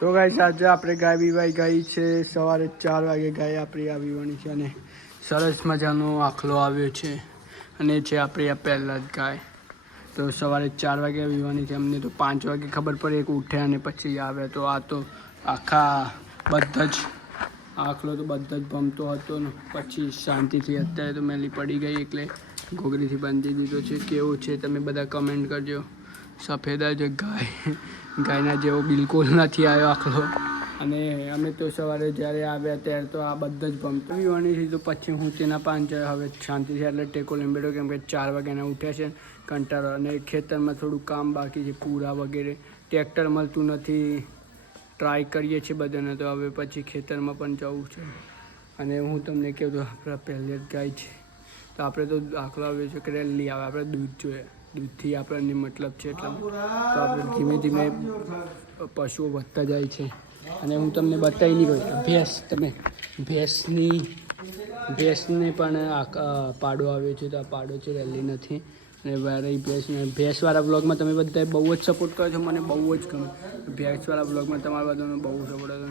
તો ગાઈસ આજે આપણે ગાય બીવાઈ ગઈ છે સવારે 4 વાગે ગાય આપણી આવી વણી છે અને સરસ મજાનો આખલો આવ્યો છે અને છે આપણી આ પહેલા જ ગાય તો સવારે 4 વાગે વીવાની છે અમને તો 5 વાગે ખબર પડી કે ઉઠ્યા અને પછી આવ્યા તો આ તો આખા બધા જ આખલો તો બધા જ ભમતો હતો ને પછી શાંતિથી અત્યારે તો મેલી પડી ગઈ એટલે ઘોઘરીથી બાંધી દીધો છે કેવું છે તમે બધા કમેન્ટ કરજો સફેદ જ ગાયના જેવો બિલકુલ નથી આવ્યો આખલો અને અમે તો સવારે જ્યારે આવ્યા ત્યારે તો આ બધા જ ભમતો વીવાણીથી તો પછી હું તેના 5 હવે શાંતિથી એટલે ટેકો લઈને બેઠો કેમ કે 4 વાગ્યાના ઉઠ્યા છે કંટાળો અને ખેતરમાં થોડું કામ બાકી છે પૂરા વગેરે ટ્રેક્ટર મળતું નથી ટ્રાય કરીએ છીએ બધાને તો હવે પછી ખેતરમાં પણ જવું છે અને હું તમને કહું તો આપણા પહેલે જ ગાય છે તો આપણે તો દાખલો આવ્યો છે કે લઈ આવે આપણે દૂધ જોઈએ દૂધથી આપણને મતલબ છે એટલે તો આપણે ધીમે ધીમે પશુઓ વધતા જાય છે અને હું તમને બતાવી નહીં કહું ભેંસ તમે ભેંસને પણ પાડો આવ્યો છે તો આ પાડો છે રેલી નથી અને વારી ભેંસવાળા બ્લોગમાં તમે બધા બહુ જ સપોર્ટ કરો છો મને બહુ જ ગમે ભેંસવાળા બ્લોગમાં તમારા બધાનો બહુ સપોર્ટ હતો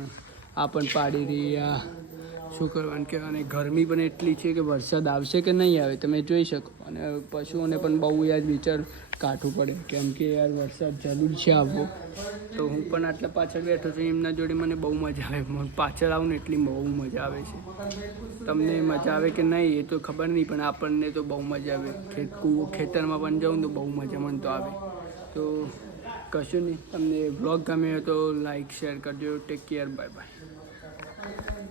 આ પણ પાડી રહ્યા શું કરવાનું કે અને ગરમી પણ એટલી છે કે વરસાદ આવશે કે નહીં આવે તમે જોઈ શકો અને પશુઓને પણ બહુ યાર વિચાર કાઢવું પડે કેમ કે યાર વરસાદ જરૂર છે આવવો તો હું પણ આટલા પાછળ બેઠો છું એમના જોડે મને બહુ મજા આવે પાછળ આવું ને એટલી બહુ મજા આવે છે તમને મજા આવે કે નહીં એ તો ખબર નહીં પણ આપણને તો બહુ મજા આવે ખેતરમાં પણ જાઉં તો બહુ મજા મને તો આવે તો કશું નહીં તમને બ્લોગ ગમે તો લાઈક શેર કરજો ટેક કેર બાય બાય